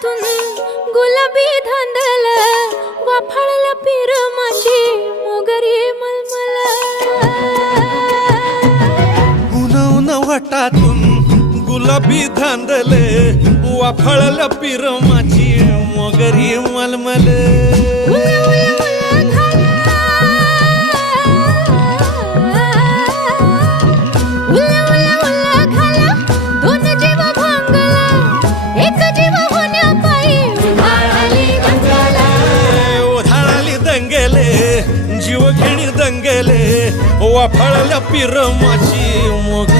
हातातून गुलाबी धांदल वाफाळला पिरमाची मोगरी मलमल उन उन वाटातून गुलाबी धांदले वाफळला पिरमाची मोगरी मलमल जीव घेणी दंगले वाफळल्या पिरमाची मोगरी